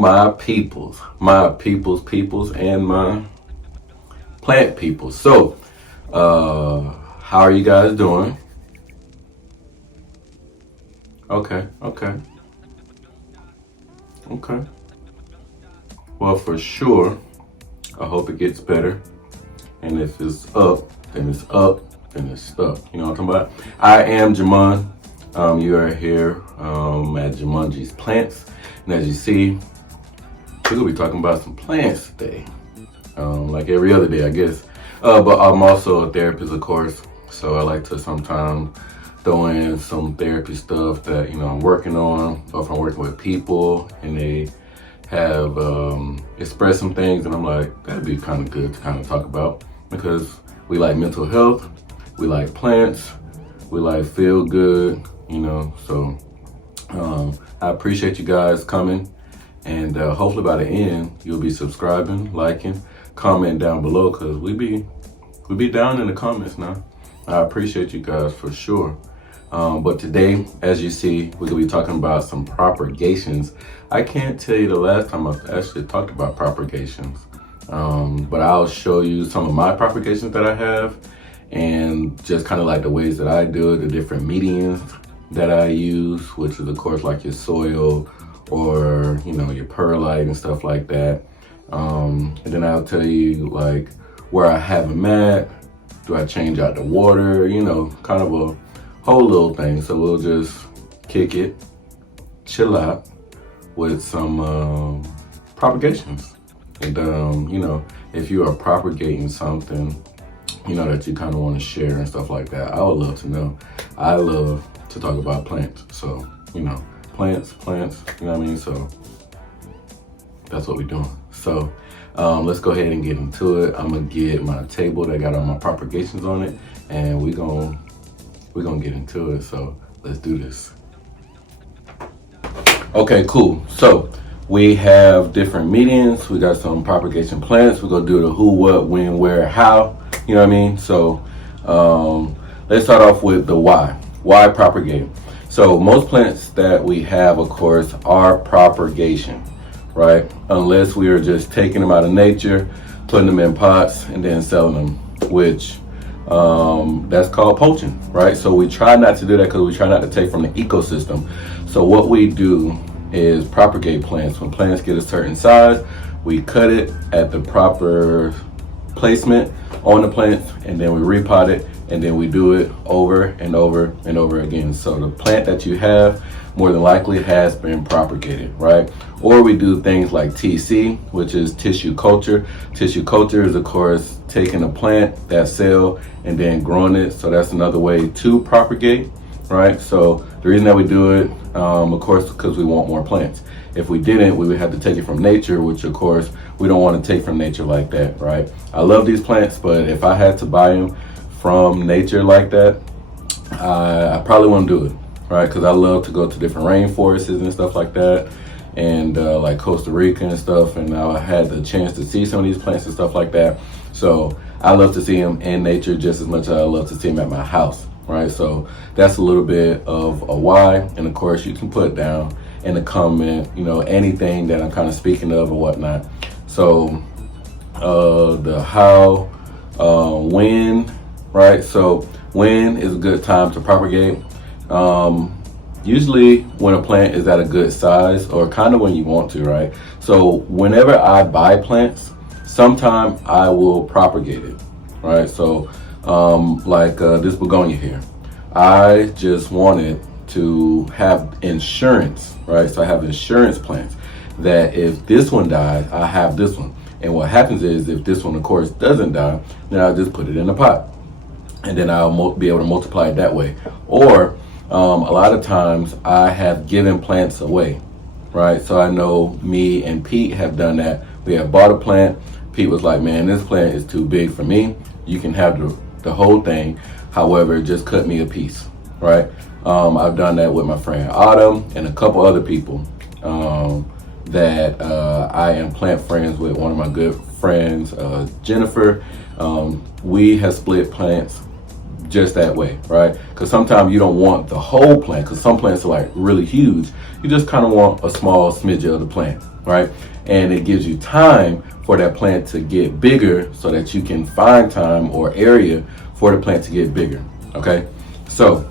my peoples, and my plant people. So, how are you guys doing? Okay. Well, for sure, I hope it gets better. And if it's up, then it's up, then it's up. You know what I'm talking about? I am Jamon. You are here at Jumanji's Plants. And as you see, we're gonna be talking about some plants today. Like every other day, I guess. But I'm also a therapist, of course. So I like to sometimes throw in some therapy stuff that, I'm working on, or if I'm working with people and they have expressed some things, and I'm like, that'd be kind of good to kind of talk about, because we like mental health, we like plants, we like feel good, so I appreciate you guys coming, and hopefully by the end you'll be subscribing, liking, comment down below, because we be down in the comments now. I appreciate you guys for sure. But today, as you see, we're gonna be talking about some propagations. I can't tell you the last time I've actually talked about propagations, but I'll show you some of my propagations that I have, and just kind of like the ways that I do it, the different mediums that I use, which is of course like your soil or your perlite and stuff like that. And then I'll tell you like where I have them at. Do I change out the water? Kind of a whole little thing. So we'll just kick it, chill out with some propagations. And if you are propagating something, that you kind of want to share and stuff like that, I would love to know. I love to talk about plants. So, plants, you know what I mean? So that's what we're doing. So let's go ahead and get into it. I'm gonna get my table that got all my propagations on it, and we're gonna get into it. So let's do this. Okay, cool. So we have different mediums. We got some propagation plants. We're gonna do the who, what, when, where, how. You know what I mean? So let's start off with the why. Why propagate? So most plants that we have, of course, are propagation, right? Unless we are just taking them out of nature, putting them in pots, and then selling them, which that's called poaching, right? So we try not to do that because we try not to take from the ecosystem. So what we do is propagate plants. When plants get a certain size, we cut it at the proper placement on the plants, and then we repot it, and then we do it over and over and over again. So the plant that you have more than likely has been propagated, right? Or we do things like TC, which is tissue culture. Tissue culture is, of course, taking a plant, that cell, and then growing it. So that's another way to propagate, right? So the reason that we do it, of course, because we want more plants. If we didn't, we would have to take it from nature, which of course we don't want to take from nature like that, right? I love these plants, but if I had to buy them from nature like that, I probably wouldn't do it, right? Because I love to go to different rainforests and stuff like that, and like Costa Rica and stuff, and I had the chance to see some of these plants and stuff like that. So I love to see them in nature just as much as I love to see them at my house, right? So that's a little bit of a why, and of course you can put down in the comment, anything that I'm kind of speaking of or whatnot. So the how, when, right? So when is a good time to propagate? Usually when a plant is at a good size, or kind of when you want to, right? So whenever I buy plants, sometime I will propagate it, right? So like this Begonia here, I just wanted to have insurance, right? So I have insurance plants that if this one dies, I have this one. And what happens is if this one, of course, doesn't die, then I'll just put it in a pot, and then I'll be able to multiply it that way. Or a lot of times I have given plants away, right? So I know me and Pete have done that. We have bought a plant. Pete was like, man, this plant is too big for me. You can have the whole thing. However, just cut me a piece, right? I've done that with my friend Autumn and a couple other people that I am plant friends with. One of my good friends, Jennifer. We have split plants just that way, right? Because sometimes you don't want the whole plant, because some plants are like really huge. You just kind of want a small smidge of the plant, right? And it gives you time for that plant to get bigger so that you can find time or area for the plant to get bigger, okay? So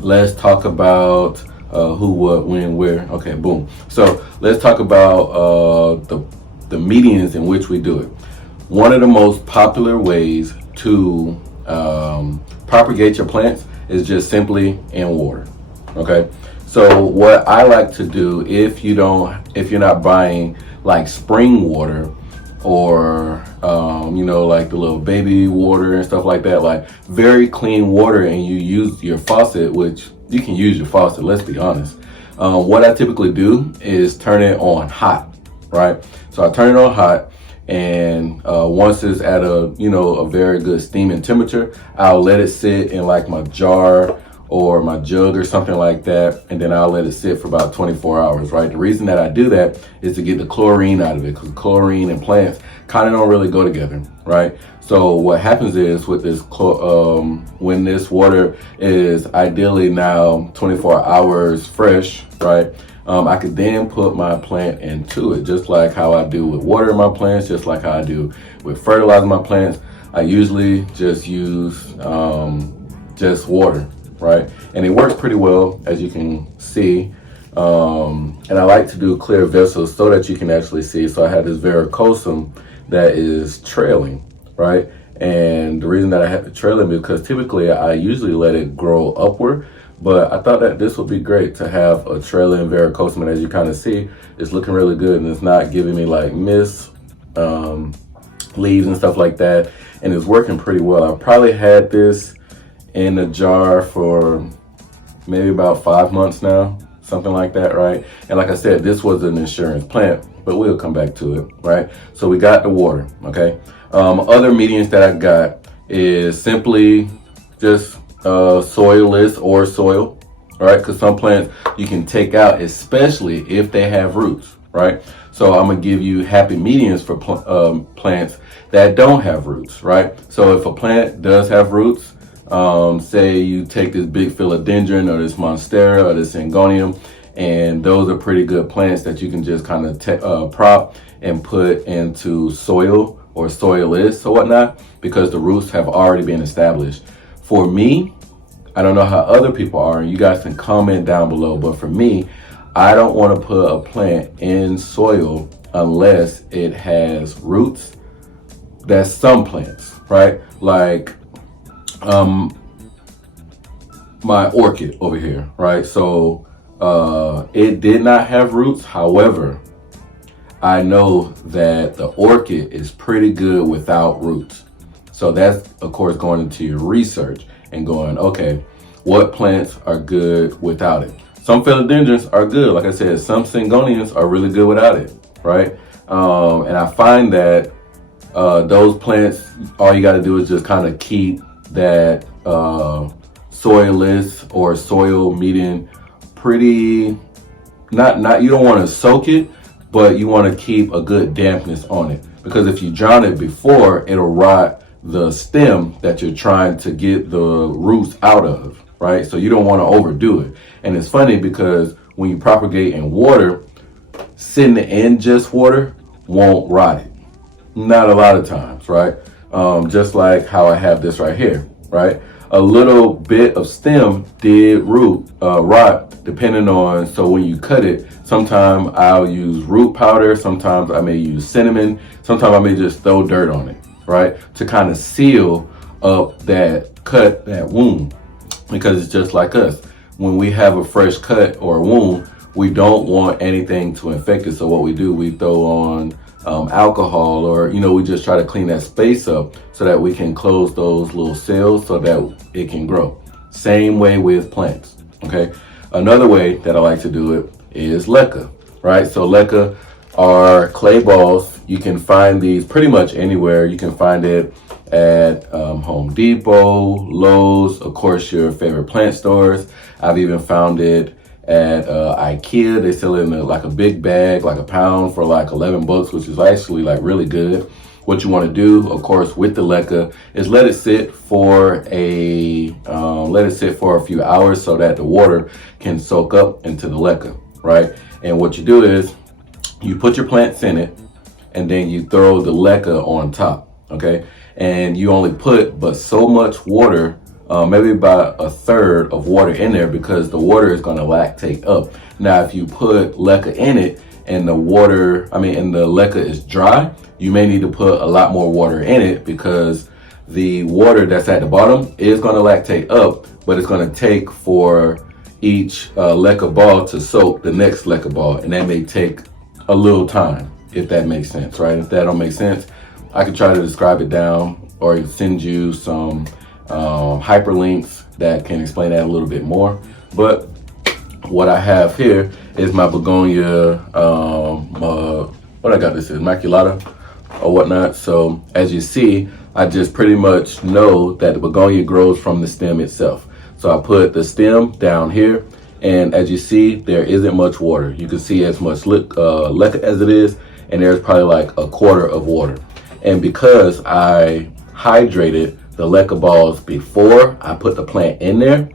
let's talk about who, what, when, where. Okay, boom. So let's talk about the mediums in which we do it. One of the most popular ways to propagate your plants is just simply in water, okay? So what I like to do, if you're not buying like spring water or you know, like the little baby water and stuff like that, like very clean water, and you use your faucet, which you can use your faucet, let's be honest. What I typically do is turn it on hot, right? So I turn it on hot, and once it's at a very good steaming temperature, I'll let it sit in like my jar or my jug or something like that, and then I'll let it sit for about 24 hours, right? The reason that I do that is to get the chlorine out of it, because chlorine and plants kind of don't really go together, right? So what happens is with this, when this water is ideally now 24 hours fresh, right? I could then put my plant into it, just like how I do with water my plants, just like how I do with fertilizing my plants. I usually just use just water, right? And it works pretty well, as you can see. And I like to do clear vessels so that you can actually see. So I have this verrucosum that is trailing, right? And the reason that I have to trail it is because typically I usually let it grow upward, but I thought that this would be great to have a trailing verrucosum. And as you kind of see, it's looking really good, and it's not giving me like mist, leaves and stuff like that. And it's working pretty well. I probably had this in a jar for maybe about 5 months now, something like that, right? And like I said, this was an insurance plant, but we'll come back to it, right? So we got the water, okay? Other mediums that I got is simply just soilless or soil, right? Because some plants you can take out, especially if they have roots, right? So I'm gonna give you happy mediums for plants that don't have roots, right? So if a plant does have roots, say you take this big philodendron or this monstera or this syngonium, and those are pretty good plants that you can just kind of prop and put into soil or soilless or whatnot, because the roots have already been established. For me, I don't know how other people are, and you guys can comment down below, but for me, I don't want to put a plant in soil unless it has roots. That's some plants, right? Like my orchid over here, right? So it did not have roots. However, I know that the orchid is pretty good without roots. So that's, of course, going into your research and going, okay, what plants are good without it? Some philodendrons are good. Like I said, some syngoniums are really good without it, right? And I find that those plants, all you got to do is just kind of keep that soilless or soil medium pretty, not you don't want to soak it, but you want to keep a good dampness on it, because if you drown it before, it'll rot the stem that you're trying to get the roots out of, right? So you don't want to overdo it. And it's funny because when you propagate in water, sitting in just water won't rot it. Not a lot of times, right? Just like how I have this right here, right? A little bit of stem did rot, depending on, so when you cut it, sometimes I'll use root powder, sometimes I may use cinnamon, sometimes I may just throw dirt on it, right? To kind of seal up that cut, that wound, because it's just like us. When we have a fresh cut or a wound, we don't want anything to infect it. So what we do, we throw on alcohol, or we just try to clean that space up so that we can close those little cells so that it can grow. Same way with plants, okay? Another way that I like to do it is leca, right? So leca are clay balls. You can find these pretty much anywhere. You can find it at Home Depot, Lowe's, of course, your favorite plant stores. I've even found it at IKEA. They sell it in like a big bag, like a pound, for like $11, which is actually like really good. What you want to do, of course, with the leca is let it sit for a few hours so that the water can soak up into the leca, right? And what you do is you put your plants in it, and then you throw the leca on top, okay? And you only put but so much water, maybe about a third of water in there, because the water is going to lactate up. Now, if you put leca in it and the leca is dry, you may need to put a lot more water in it, because the water that's at the bottom is going to lactate up, but it's going to take for each leca ball to soak the next leca ball, and that may take a little time, if that makes sense, right? If that don't make sense, I can try to describe it down or send you some hyperlinks that can explain that a little bit more. But what I have here is my Begonia, what I got this is, Maculata or whatnot. So as you see, I just pretty much know that the Begonia grows from the stem itself. So I put the stem down here, and as you see, there isn't much water. You can see as much leca as it is, and there's probably like a quarter of water. And because I hydrated the leca balls before I put the plant in there,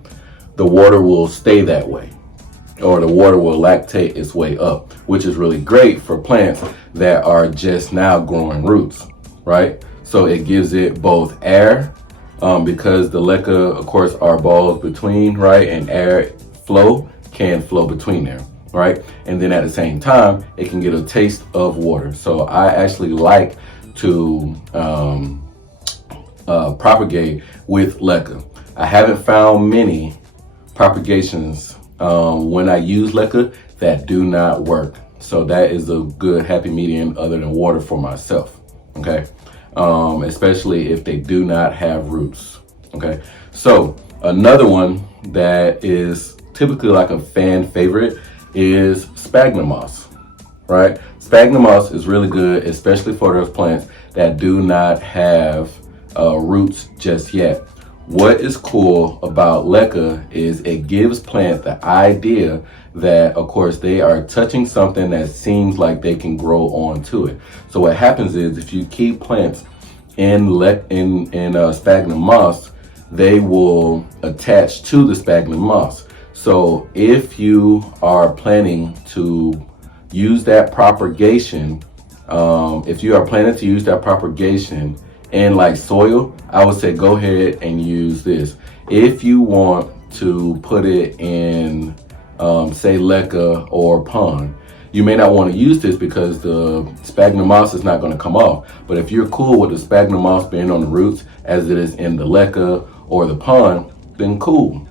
the water will stay that way, or the water will lactate its way up, which is really great for plants that are just now growing roots, right? So it gives it both air, because the leca, of course, are balls between, right? And air can flow between there, right? And then at the same time, it can get a taste of water. So I actually like to propagate with leca. I haven't found many propagations when I use leca that do not work. So that is a good happy medium other than water for myself, okay? Especially if they do not have roots, okay? So another one that is typically like a fan favorite is Spagnom moss, right? Spagnom moss is really good, especially for those plants that do not have roots just yet. What is cool about leca is it gives plants the idea that, of course, they are touching something that seems like they can grow onto it. So what happens is, if you keep plants in sphagnum moss, they will attach to the sphagnum moss. So if you are planning to use that propagation, in like soil, I would say go ahead and use this. If you want to put it in, say, leca or pond, you may not want to use this because the sphagnum moss is not going to come off. But if you're cool with the sphagnum moss being on the roots as it is in the leca or the pond, then cool.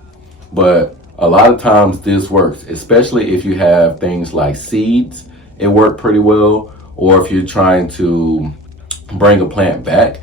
But a lot of times this works, especially if you have things like seeds. It worked pretty well. Or if you're trying to bring a plant back,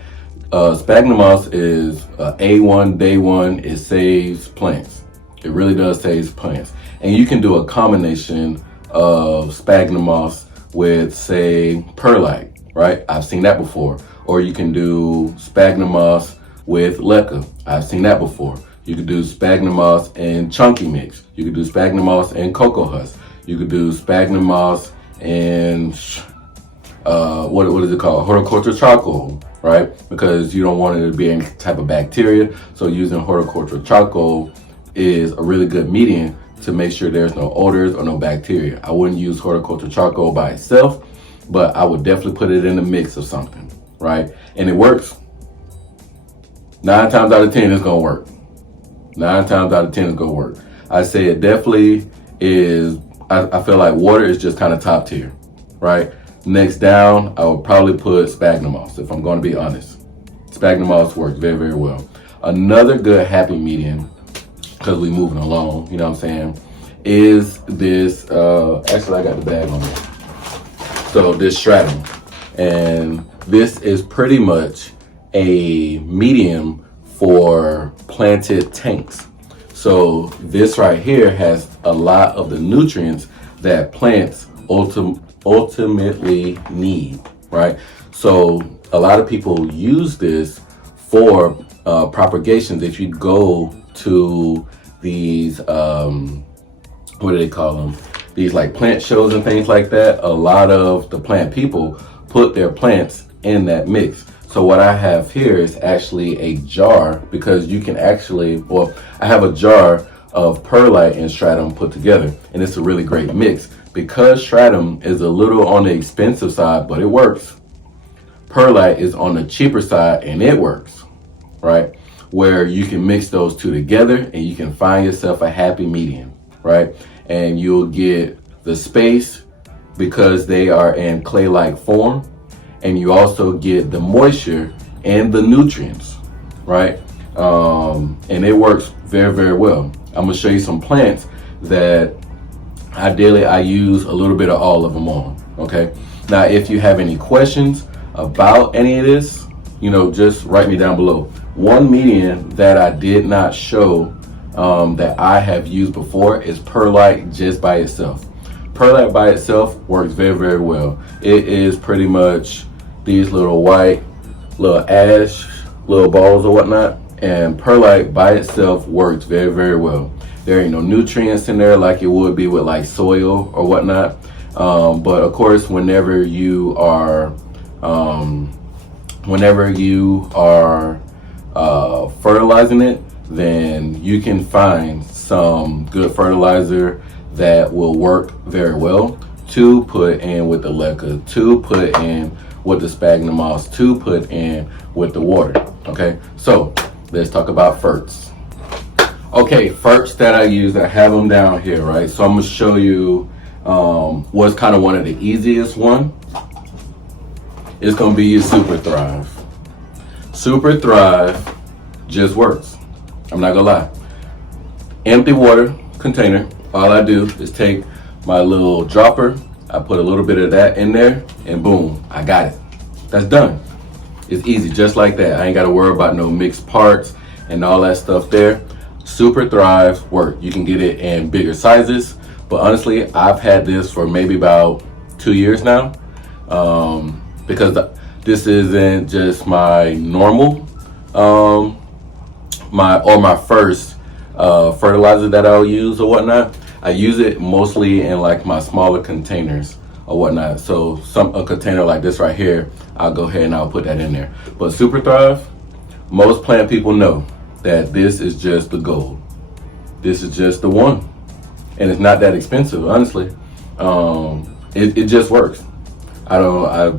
sphagnum moss is A1, day one. It saves plants. It really does save plants. And you can do a combination of sphagnum moss with, say, perlite, right? I've seen that before. Or you can do sphagnum moss with leca. I've seen that before. You could do sphagnum moss and chunky mix. You could do sphagnum moss and cocoa husk. You could do sphagnum moss and what is it called? Horticultural charcoal, right? Because you don't want it to be any type of bacteria. So using horticultural charcoal is a really good medium to make sure there's no odors or no bacteria. I wouldn't use horticultural charcoal by itself, but I would definitely put it in the mix of something, right? And it works. 9 times out of 10, it's gonna work. 9 times out of 10, it's gonna work. I say it definitely is. I feel like water is just kind of top tier, right? Next down, I would probably put sphagnum moss, if I'm going to be honest. Sphagnum moss works very, very well. Another good happy medium, because we're moving along, you know what I'm saying, is this, actually I got the bag on me. So this stratum. And this is pretty much a medium for planted tanks. So this right here has a lot of the nutrients that plants ultimately need, right? So a lot of people use this for propagations. If you go to these, what do they call them? These like plant shows and things like that, a lot of the plant people put their plants in that mix. So what I have here is actually a jar, because you can actually, well, I have a jar of perlite and stratum put together, and it's a really great mix. Because stratum is a little on the expensive side, but it works. Perlite is on the cheaper side, and it works, right? Where you can mix those two together and you can find yourself a happy medium, right? And you'll get the space because they are in clay-like form, and you also get the moisture and the nutrients, right? And it works very, very well. I'm gonna show you some plants that ideally I use a little bit of all of them on, okay? Now, if you have any questions about any of this, you know, just write me down below. One medium that I did not show that I have used before is perlite just by itself. Perlite by itself works very, very well. It is pretty much these little white, little ash, little balls or whatnot, and perlite by itself works very, very well. There ain't no nutrients in there like it would be with like soil or whatnot. But of course, whenever you are fertilizing it, then you can find some good fertilizer that will work very well to put in with the leca, to put in with the Spagmoss, to put in with the water. Okay, so let's talk about ferts. Okay, ferts that I use, I have them down here, right? So I'm gonna show you what's kind of one of the easiest one. It's gonna be your Super Thrive. Super Thrive just works. I'm not gonna lie. Empty water container. All I do is take my little dropper, I put a little bit of that in there, and boom, I got it. That's done. It's easy, just like that. I ain't gotta worry about no mixed parts and all that stuff there. Super Thrive work. You can get it in bigger sizes, but honestly, I've had this for maybe about 2 years now, because this isn't just my normal, my first fertilizer that I'll use or whatnot. I use it mostly in like my smaller containers or whatnot. So a container like this right here, I'll go ahead and I'll put that in there. But Super Thrive, most plant people know that this is just the gold. This is just the one. And it's not that expensive, honestly. It just works. I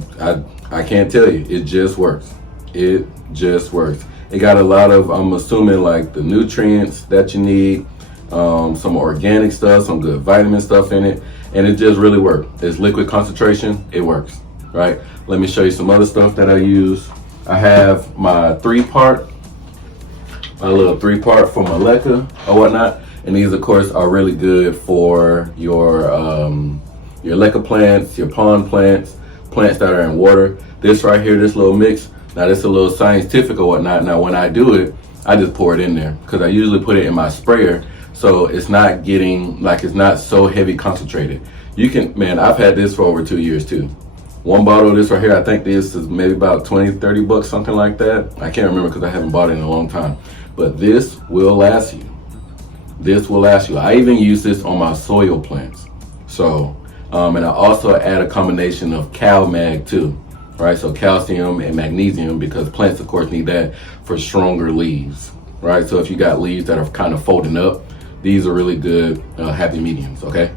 can't tell you, it just works. It just works. It got a lot of, I'm assuming, like the nutrients that you need, some organic stuff, some good vitamin stuff in it, and it just really works. It's liquid concentration, it works, right? Let me show you some other stuff that I use. I have my little three part for my leca or whatnot, and these of course are really good for your leca plants, your pond plants, plants that are in water. This right here, this little mix, now this is a little scientific or whatnot. Now when I do it, I just pour it in there because I usually put it in my sprayer, so it's not getting, like, it's not so heavy concentrated. You can, man, I've had this for over 2 years too. One bottle of this right here, I think this is maybe about 20, 30 bucks, something like that. I can't remember because I haven't bought it in a long time. But this will last you. This will last you. I even use this on my soil plants. So, and I also add a combination of Cal Mag too, right? So calcium and magnesium, because plants of course need that for stronger leaves, right? So if you got leaves that are kind of folding up, these are really good happy mediums, okay?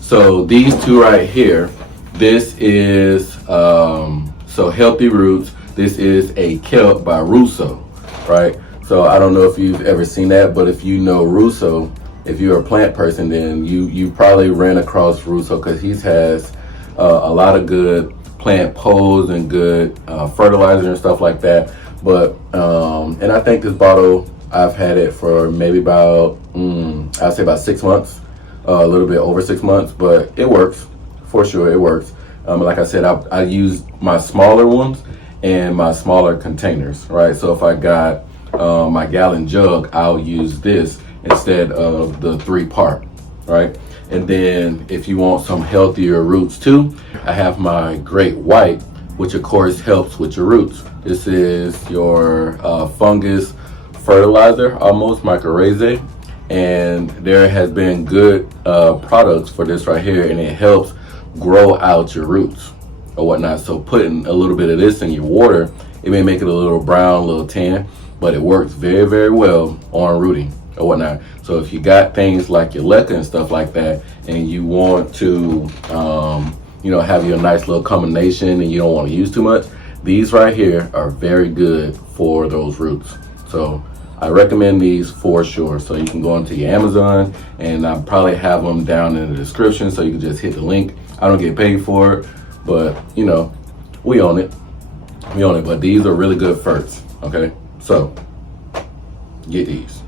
So these two right here, this is, so Healthy Roots, this is a kelp by Russo, right? So I don't know if you've ever seen that, but if you know Russo, if you're a plant person, then you probably ran across Russo because he has a lot of good plant poles and good fertilizer and stuff like that. But and I think this bottle, I've had it for maybe about I'd say about 6 months, a little bit over 6 months, but it works for sure. It works. Like I said, I use my smaller ones and my smaller containers, right? So if I got my gallon jug, I'll use this instead of the 3-part, right? And then if you want some healthier roots too, I have my Great White, which of course helps with your roots. This is your fungus fertilizer, almost mycorrhizae, and there has been good products for this right here, and it helps grow out your roots or whatnot. So putting a little bit of this in your water, it may make it a little brown, a little tan, but it works very, very well on rooting or whatnot. So if you got things like your leca and stuff like that, and you want to you know, have your nice little combination and you don't want to use too much, these right here are very good for those roots. So I recommend these for sure. So you can go into your Amazon, and I'll probably have them down in the description, so you can just hit the link. I don't get paid for it, but you know, we own it. We own it, but these are really good ferts, okay? So get these.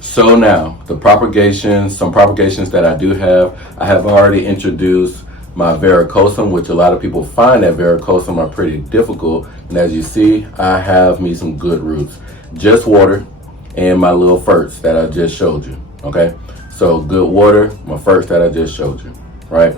So now the propagations, some propagations that I do have, I have already introduced my varicosum, which a lot of people find that varicosum are pretty difficult. And as you see, I have me some good roots, just water and my little ferts that I just showed you. Okay, so good water, my ferts that I just showed you, right?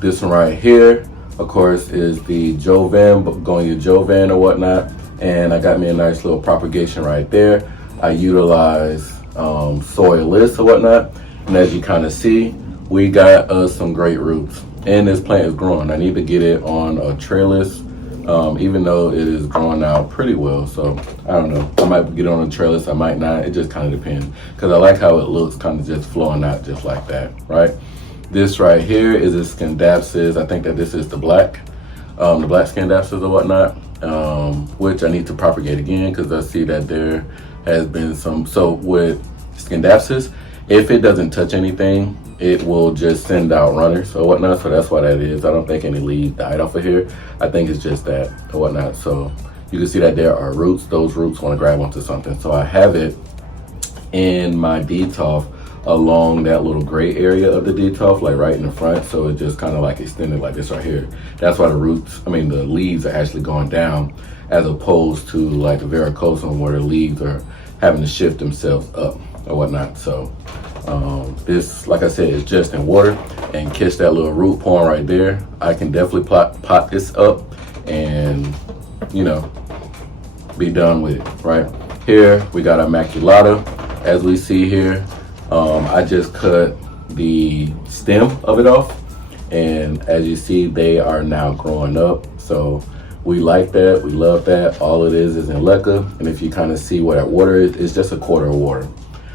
This one right here, of course, is the Jovan, Begonia Jovan or whatnot. And I got me a nice little propagation right there. I utilize soilless or whatnot. And as you kind of see, we got us some great roots, and this plant is growing. I need to get it on a trellis, even though it is growing out pretty well. So I don't know, I might get it on a trellis, I might not. It just kind of depends, because I like how it looks kind of just flowing out just like that, right? This right here is a Scindapsus. I think that this is the black Scindapsus or whatnot, which I need to propagate again, because I see that there has been some. So with Scindapsus, if it doesn't touch anything, it will just send out runners or whatnot. So that's why that is. I don't think any leaves died off of here. I think it's just that or whatnot. So you can see that there are roots. Those roots want to grab onto something. So I have it in my detoff along that little gray area of the detoff, like right in the front. So it just kind of like extended like this right here. That's why the roots, I mean the leaves are actually going down, as opposed to like the varicosum where the leaves are having to shift themselves up or whatnot. So this, like I said, is just in water, and catch that little root pouring right there. I can definitely pot this up and, you know, be done with it. Right here we got our Maculata. As we see here, I just cut the stem of it off, and as you see, they are now growing up. So we like that, we love that. All it is in leca, and if you kind of see where that water is, it's just a quarter of water.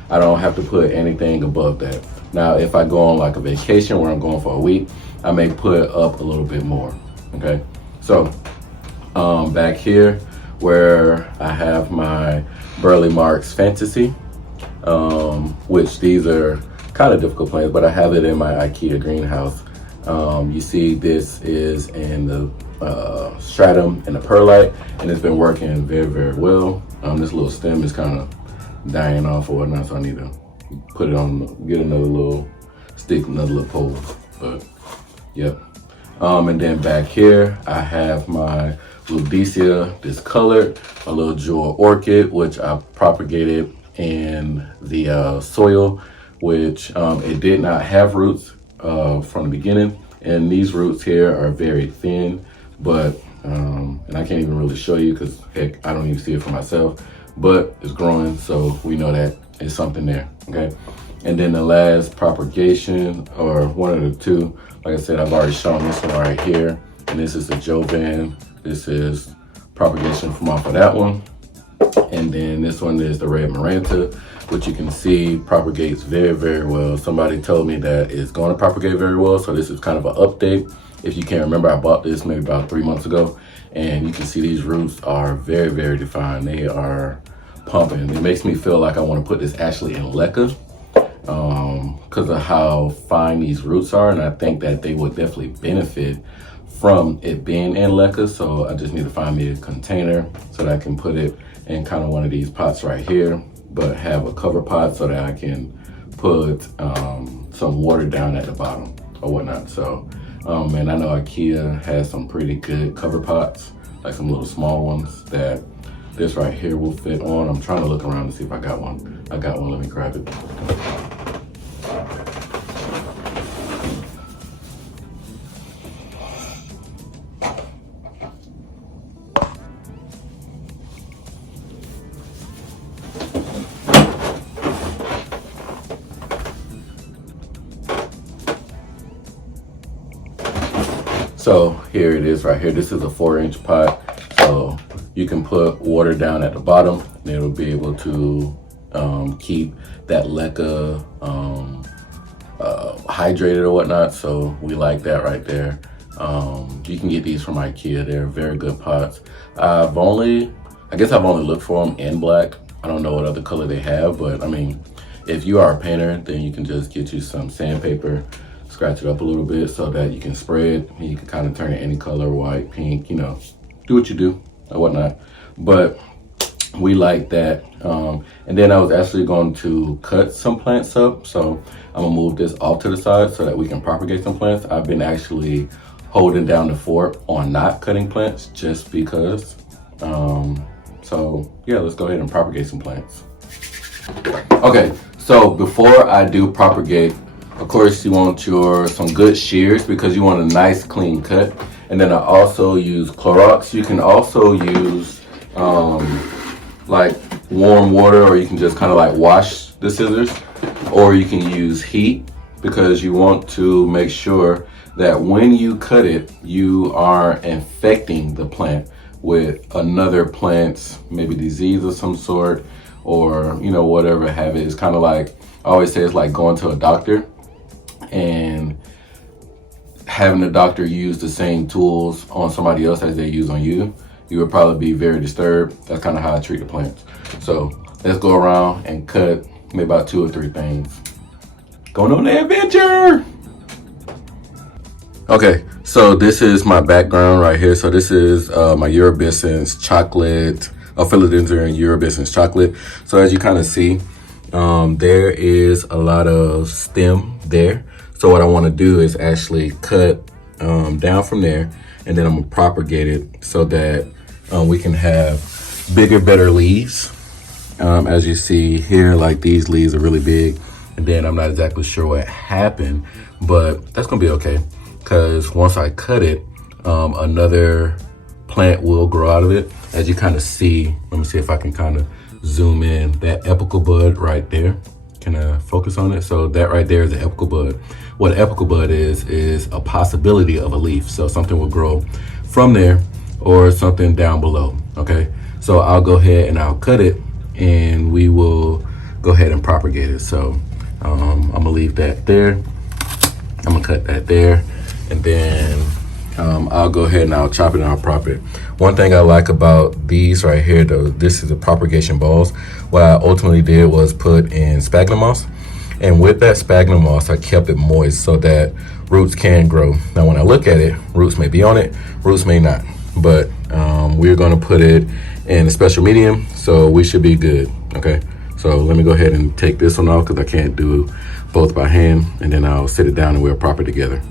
I don't have to put anything above that. Now, if I go on like a vacation where I'm going for a week, I may put up a little bit more, okay? So back here where I have my Burle Marx Fantasy, which these are kind of difficult plants, but I have it in my IKEA greenhouse. You see this is in the stratum and the perlite, and it's been working very, very well. This little stem is kind of dying off or whatnot, so I need to put it on, get another little stick, another little pole. But yep. And then back here I have my Ludisia Discolor, a little jewel orchid, which I propagated in the soil, which it did not have roots from the beginning, and these roots here are very thin, but and I can't even really show you because heck, I don't even see it for myself, but it's growing, so we know that it's something there, okay? And then the last propagation, or one of the two, like I said, I've already shown this one right here, and this is the Jovan. This is propagation from off of that one. And then this one is the Red Maranta, which you can see propagates very, very well. Somebody told me that it's going to propagate very well, so this is kind of an update. If you can't remember, I bought this maybe about 3 months ago, and you can see these roots are very, very defined. They are pumping. It makes me feel like I want to put this actually in leca because of how fine these roots are, and I think that they would definitely benefit from it being in leca. So I just need to find me a container so that I can put it in kind of one of these pots right here, but have a cover pot so that I can put some water down at the bottom or whatnot. So and I know IKEA has some pretty good cover pots, like some little small ones that this right here will fit on. I'm trying to look around to see if I got one. I got one, let me grab it. So here it is right here. This is a 4-inch pot. So you can put water down at the bottom and it'll be able to keep that leca hydrated or whatnot. So we like that right there. You can get these from IKEA. They're very good pots. I guess I've only looked for them in black. I don't know what other color they have, but I mean, if you are a painter, then you can just get you some sandpaper, scratch it up a little bit so that you can spray it and you can kind of turn it any color, white, pink, you know, do what you do or whatnot. But we like that. And then I was actually going to cut some plants up. So I'm gonna move this off to the side so that we can propagate some plants. I've been actually holding down the fort on not cutting plants just because. So yeah, let's go ahead and propagate some plants. Okay, so before I do propagate, of course you want some good shears because you want a nice clean cut. And then I also use Clorox. You can also use like warm water, or you can just kind of like wash the scissors, or you can use heat because you want to make sure that when you cut it, you are infecting the plant with another plant's maybe disease of some sort, or you know, whatever have it. It's kind of like, I always say it's like going to a doctor and having the doctor use the same tools on somebody else as they use on you. You would probably be very disturbed. That's kind of how I treat the plants. So let's go around and cut maybe about 2 or 3 things. Going on the adventure. Okay, so this is my background right here. So this is my Eurobisons chocolate, philodendron Eurobisons chocolate. So as you kind of see, there is a lot of stem there. So what I want to do is actually cut down from there, and then I'm gonna propagate it so that we can have bigger, better leaves. As you see here, like these leaves are really big, and then I'm not exactly sure what happened, but that's gonna be okay. Because once I cut it, another plant will grow out of it. As you kind of see, let me see if I can kind of zoom in, that epical bud right there. Can I focus on it? So that right there is the epical bud. What an epical bud is a possibility of a leaf. So something will grow from there or something down below, okay? So I'll go ahead and I'll cut it and we will go ahead and propagate it. So I'm gonna leave that there. I'm gonna cut that there. And then I'll go ahead and I'll chop it and I'll prop it. One thing I like about these right here, though, this is the propagation balls. What I ultimately did was put in Spagnomoss moss. And with that Spagnomoss moss, I kept it moist so that roots can grow. Now, when I look at it, roots may be on it, roots may not. But we're gonna put it in a special medium, so we should be good, okay? So let me go ahead and take this one off because I can't do both by hand, and then I'll sit it down and we'll prop it together.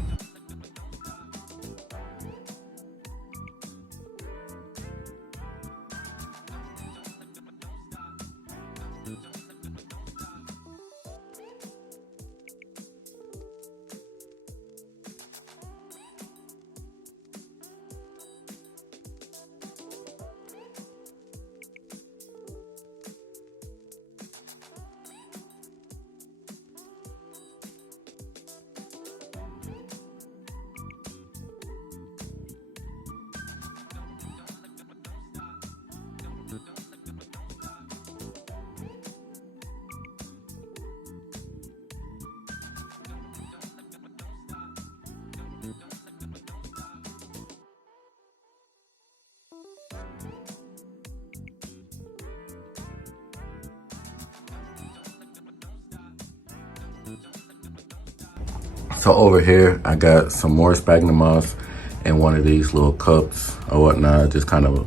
So over here, I got some more Sphagnum moss in one of these little cups or whatnot. Just kind of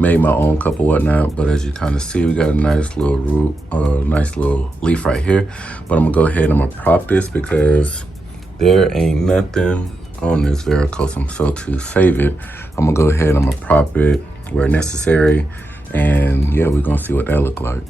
made my own cup or whatnot. But as you kind of see, we got a nice little root, nice little leaf right here. But I'm gonna go ahead and I'm gonna prop this because there ain't nothing on this vericosum. So to save it, I'm gonna go ahead and I'm gonna prop it where necessary. And yeah, we're gonna see what that look like.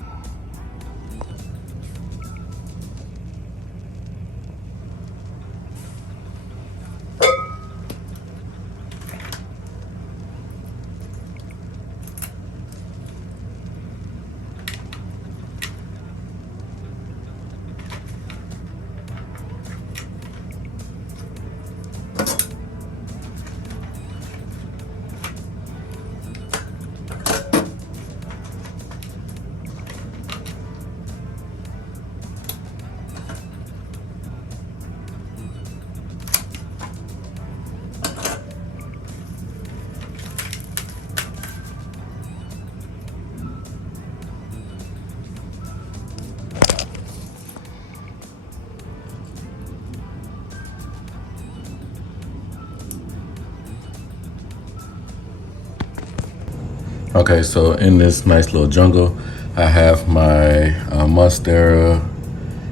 Okay, so in this nice little jungle, I have my Monstera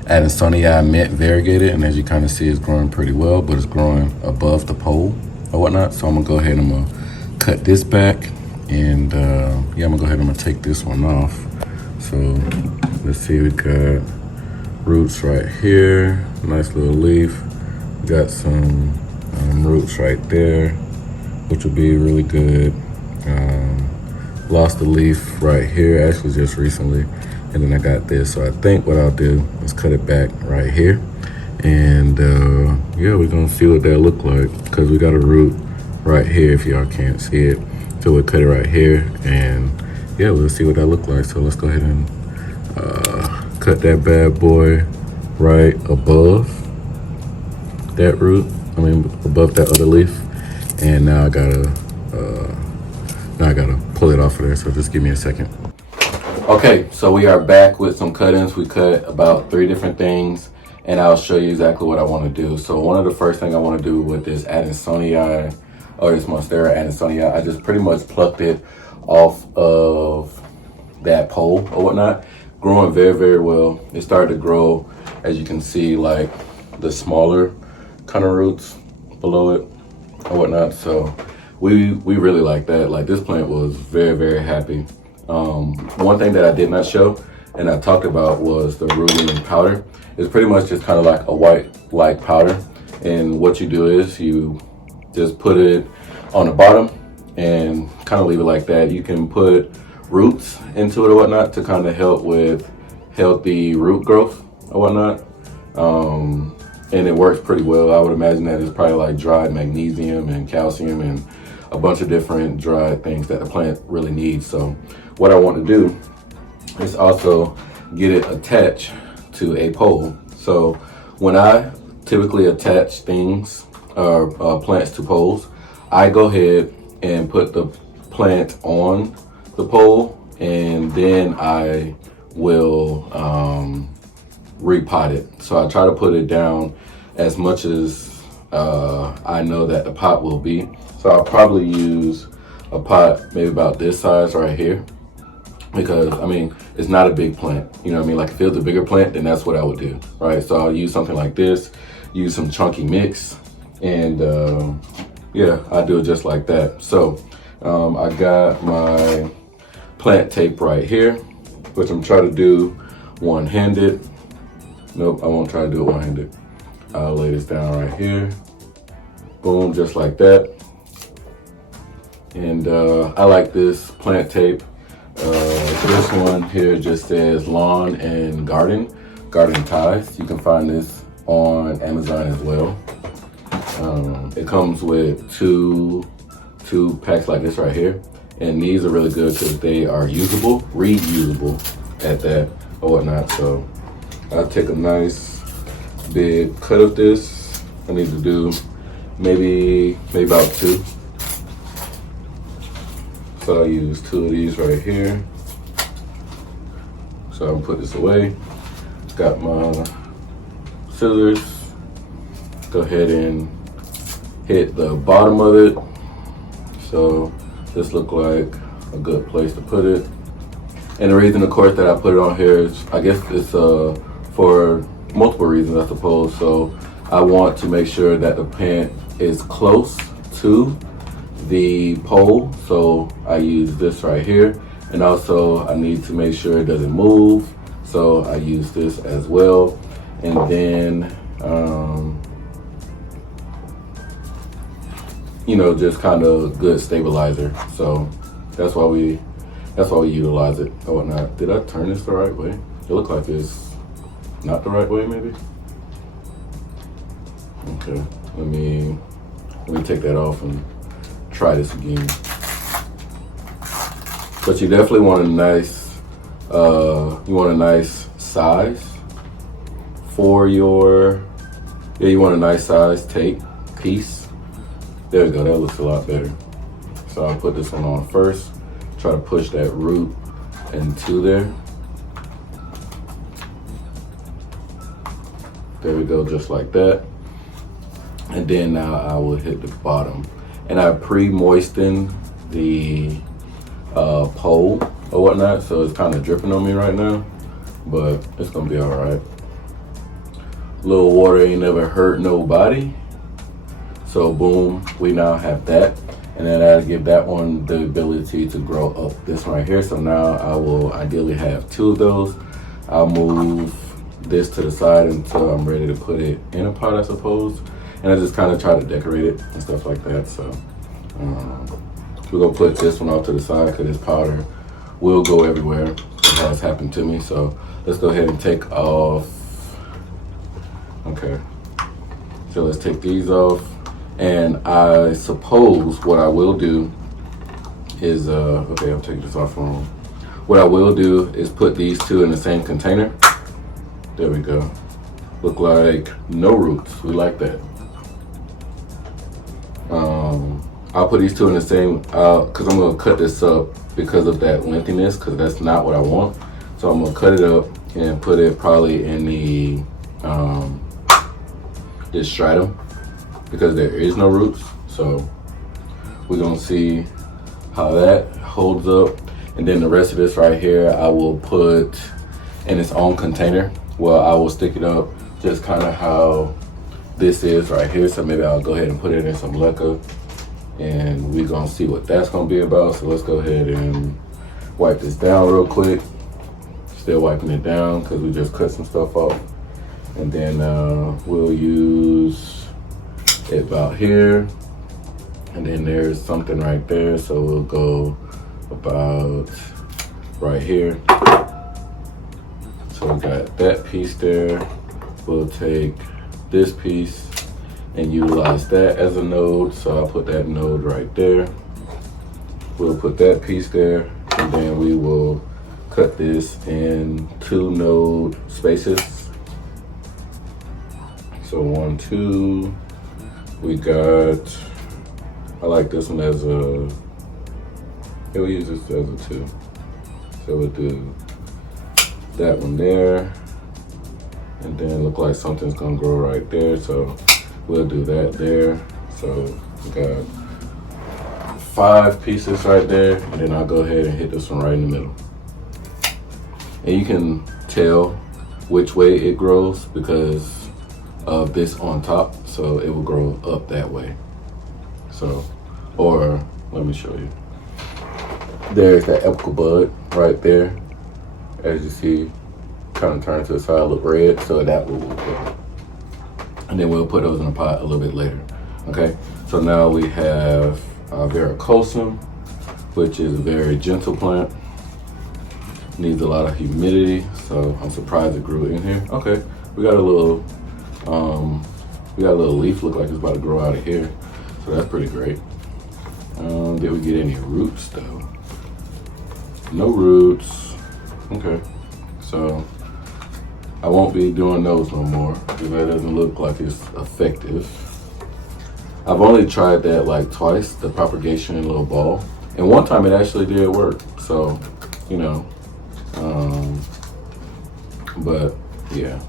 Addisonii mint variegated, and as you kind of see, it's growing pretty well, but it's growing above the pole or whatnot. So I'm gonna go ahead and I'm gonna cut this back, and yeah, I'm gonna go ahead and I'm gonna take this one off. So let's see, we got roots right here, nice little leaf. We got some roots right there, which will be really good. Lost a leaf right here, actually just recently, and then I got this. So I think what I'll do is cut it back right here, and yeah, we're gonna see what that look like, because we got a root right here if y'all can't see it. So we'll cut it right here, and yeah, we'll see what that look like. So let's go ahead and cut that bad boy right above that root, above that other leaf. And now I gotta pull it off of there, so just give me a second. Okay, so we are back with some cut-ins. We cut about 3 different things, and I'll show you exactly what I want to do. So one of the first thing I want to do with this Addisonii, or this Monstera Addisonii, I just pretty much plucked it off of that pole or whatnot. Growing very, very well. It started to grow, as you can see, like the smaller kind of roots below it or whatnot. So we really like that. Like, this plant was very, very happy. One thing that I did not show and I talked about was the rooting powder. It's pretty much just kind of like a white powder, and what you do is you just put it on the bottom and kind of leave it like that. You can put roots into it or whatnot to kind of help with healthy root growth or whatnot, and it works pretty well. I would imagine that it's probably like dried magnesium and calcium and a bunch of different dried things that the plant really needs. So what I want to do is also get it attached to a pole. So when I typically attach things or plants to poles, I go ahead and put the plant on the pole, and then I will repot it. So I try to put it down as much as I know that the pot will be. So I'll probably use a pot maybe about this size right here, because it's not a big plant, you know what I mean? Like, if it was a bigger plant, then that's what I would do, right? So I'll use something like this, use some chunky mix, and yeah, I do it just like that. So I got my plant tape right here, which I'm trying to do one-handed. Nope, I won't try to do it one-handed. I'll lay this down right here. Boom, just like that. And I like this plant tape. This one here just says lawn and garden ties. You can find this on Amazon as well. It comes with two packs like this right here, and these are really good because they are usable, reusable at that or whatnot. So I'll take a nice big cut of this. I need to do maybe about 2. So I use 2 of these right here. So I'll put this away. Got my scissors. Go ahead and hit the bottom of it. So this look like a good place to put it. And the reason, of course, that I put it on here is, I guess it's for multiple reasons, I suppose. So I want to make sure that the plant is close to the pole, so I use this right here. And also I need to make sure it doesn't move, so I use this as well. And then just kind of good stabilizer. So that's why we utilize it or whatnot. Did I turn this the right way? It looks like it's not the right way, maybe. Okay, let me take that off and try this again. But you definitely want a nice size for your, you want a nice size tape piece. There we go, that looks a lot better. So I'll put this one on first, try to push that root into there. There we go, just like that. And then now I will hit the bottom. And I pre-moisten the pole or whatnot, so it's kind of dripping on me right now, but it's gonna be all right. Little water ain't never hurt nobody. So boom, we now have that. And then I'll give that one the ability to grow up this one right here. So now I will ideally have 2 of those. I'll move this to the side until I'm ready to put it in a pot, I suppose. And I just kind of try to decorate it and stuff like that. So we're gonna put this one off to the side because this powder will go everywhere. It has happened to me. So let's go ahead and take off. Okay, so let's take these off. And I suppose what I will do is, okay, I'll take this off from. What I will do is put these 2 in the same container. There we go. Look like no roots. We like that. I'll put these 2 in the same, because I'm going to cut this up because of that lengthiness, because that's not what I want. So I'm going to cut it up and put it probably in the, this stratum, because there is no roots. So we're gonna see how that holds up. And then the rest of this right here, I will put in its own container. Well, I will stick it up just kind of how this is right here. So maybe I'll go ahead and put it in some leca, and we're gonna see what that's gonna be about. So let's go ahead and wipe this down real quick. Still wiping it down because we just cut some stuff off. And then we'll use it about here, and then there's something right there, so we'll go about right here. So we got that piece there. We'll take this piece and utilize that as a node, so I'll put that node right there. We'll put that piece there, and then we will cut this in 2 node spaces. So 1, 2. We got, I like this one as a, we'll use this as a 2. So we'll do that one there. And then look like something's gonna grow right there. So we'll do that there. So we got 5 pieces right there. And then I'll go ahead and hit this one right in the middle. And you can tell which way it grows because of this on top, so it will grow up that way. So, or let me show you. There's that apical bud right there. As you see, kind of turn to the side, look red, so that will grow. And then we'll put those in a pot a little bit later. Okay, so now we have Veracosum, which is a very gentle plant. Needs a lot of humidity, so I'm surprised it grew in here. Okay, we got a little leaf look like it's about to grow out of here, so that's pretty great. Did we get any roots though? No roots. Okay, so I won't be doing those no more because that doesn't look like it's effective. I've only tried that like twice, the propagation little ball, and one time it actually did work. So, you know, but yeah.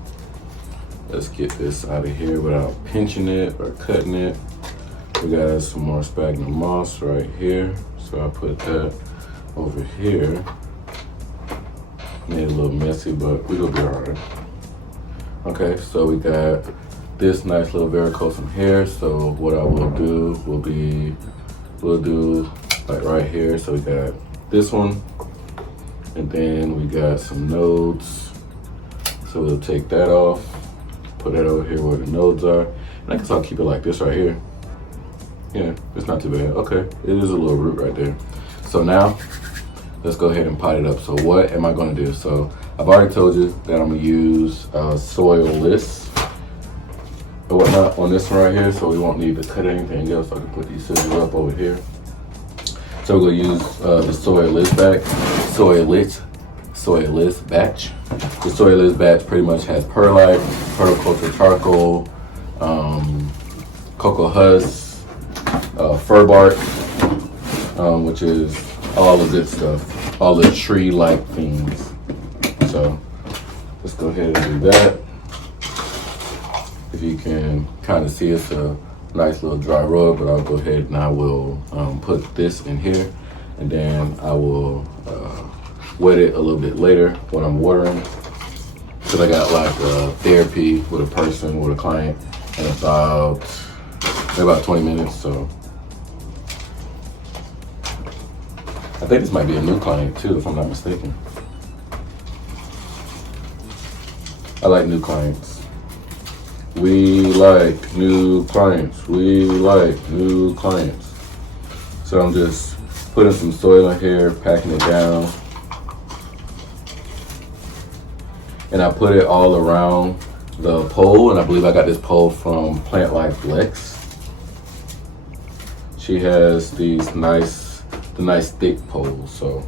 Let's get this out of here without pinching it or cutting it. We got some more Spagnoum moss right here. So I'll put that over here. Made it a little messy, but we're gonna be all right. Okay, so we got this nice little Veracosum here. So what I will do will be, we'll do like right here. So we got this one, and then we got some nodes. So we'll take that off. Put that over here where the nodes are. And I guess I'll keep it like this right here. Yeah, it's not too bad. Okay, it is a little root right there. So now, let's go ahead and pot it up. So what am I gonna do? So I've already told you that I'm gonna use soilless or whatnot on this one right here. So we won't need to cut anything else. I can put these scissors up over here. So we're gonna use the soilless batch. The soilless batch pretty much has perlite, permaculture charcoal, cocoa husk, fir bark, which is all the good stuff, all the tree-like things. So let's go ahead and do that. If you can kind of see, it's a nice little dry rub, but I'll go ahead and I will put this in here. and then I will wet it a little bit later when I'm watering. Because I got like a therapy with a person, with a client, in about 20 minutes. So I think this might be a new client too, if I'm not mistaken. I like new clients. We like new clients. We like new clients. So I'm just putting some soil in here, packing it down. And I put it all around the pole, and I believe I got this pole from PLANTLIFELEX. She has these nice thick poles, so.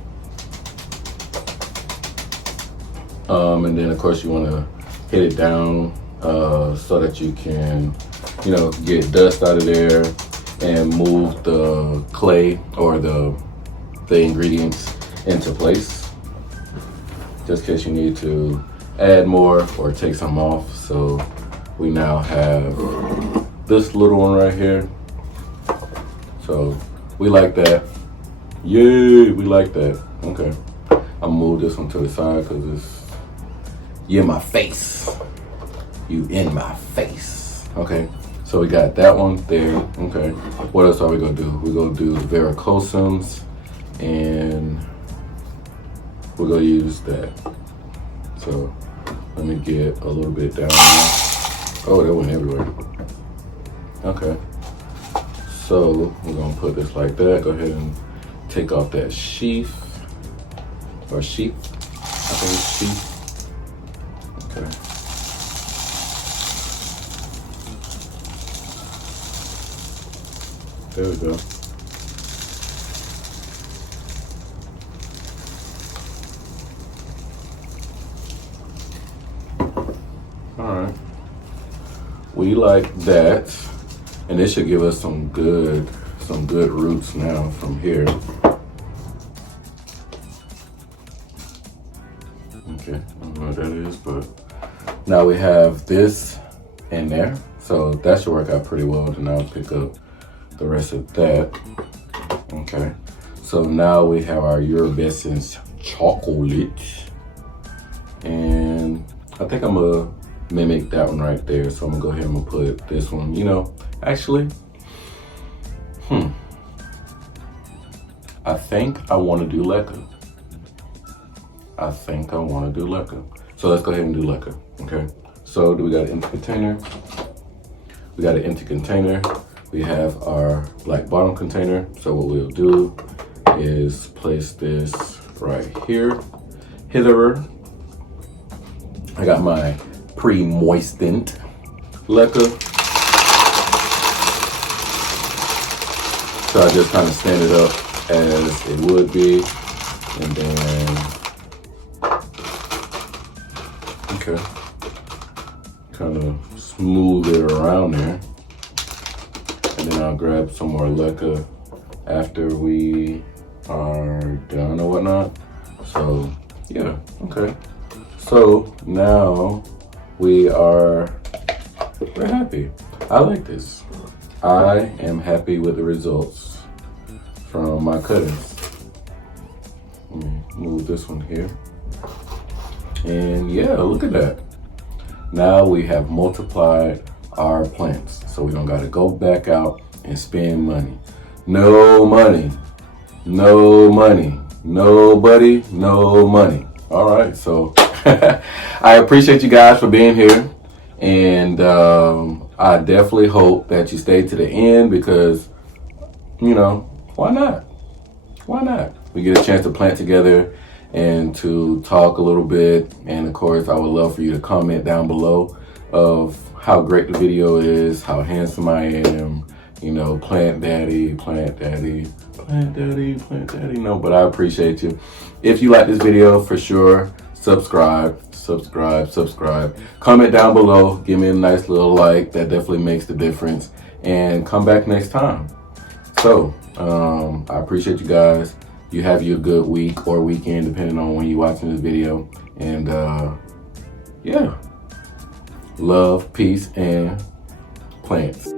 And then of course you wanna hit it down so that you can, get dust out of there and move the clay or the ingredients into place. Just in case you need to add more or take some off. So we now have this little one right here. So we like that. Yay, we like that. Okay. I'll move this one to the side because it's, you in my face. You in my face. Okay. So we got that one there. Okay. What else are we gonna do? We're gonna do varicosums, and we're gonna use that. So let me get a little bit down there. Oh, that went everywhere. Okay. So we're gonna put this like that. Go ahead and take off that sheath, or sheath. I think it's sheath. Okay. There we go. Alright. We like that. And this should give us some good roots now from here. Okay, I don't know what that is, but now we have this in there. So that should work out pretty well. And I'll pick up the rest of that. Okay, so now we have our Eurobescence chocolate, and I think I'm gonna mimic that one right there. So I'm gonna go ahead and put this one, actually, I think I wanna do leca. So let's go ahead and do leca, okay? So do we got an empty container? We got an empty container. We have our black bottom container. So what we'll do is place this right here, hither. I got my pre-moistened leca. So I just kind of stand it up as it would be, and then, okay, kind of smooth it around there. And then I'll grab some more leca after we are done or whatnot. So yeah, okay. So now we're happy. I like this. I am happy with the results from my cuttings. Let me move this one here. And yeah, look at that. Now we have multiplied our plants. So we don't gotta go back out and spend money. No money, no money, nobody, no money. All right, so I appreciate you guys for being here. And I definitely hope that you stay to the end because, why not? Why not? We get a chance to plant together and to talk a little bit. And of course, I would love for you to comment down below of how great the video is, how handsome I am, plant daddy, plant daddy, plant daddy, plant daddy. No, but I appreciate you. If you like this video, for sure, subscribe. Comment down below, give me a nice little like. That definitely makes the difference. And come back next time. So, I appreciate you guys. You have your good week or weekend, depending on when you're watching this video. And yeah, love, peace, and plants.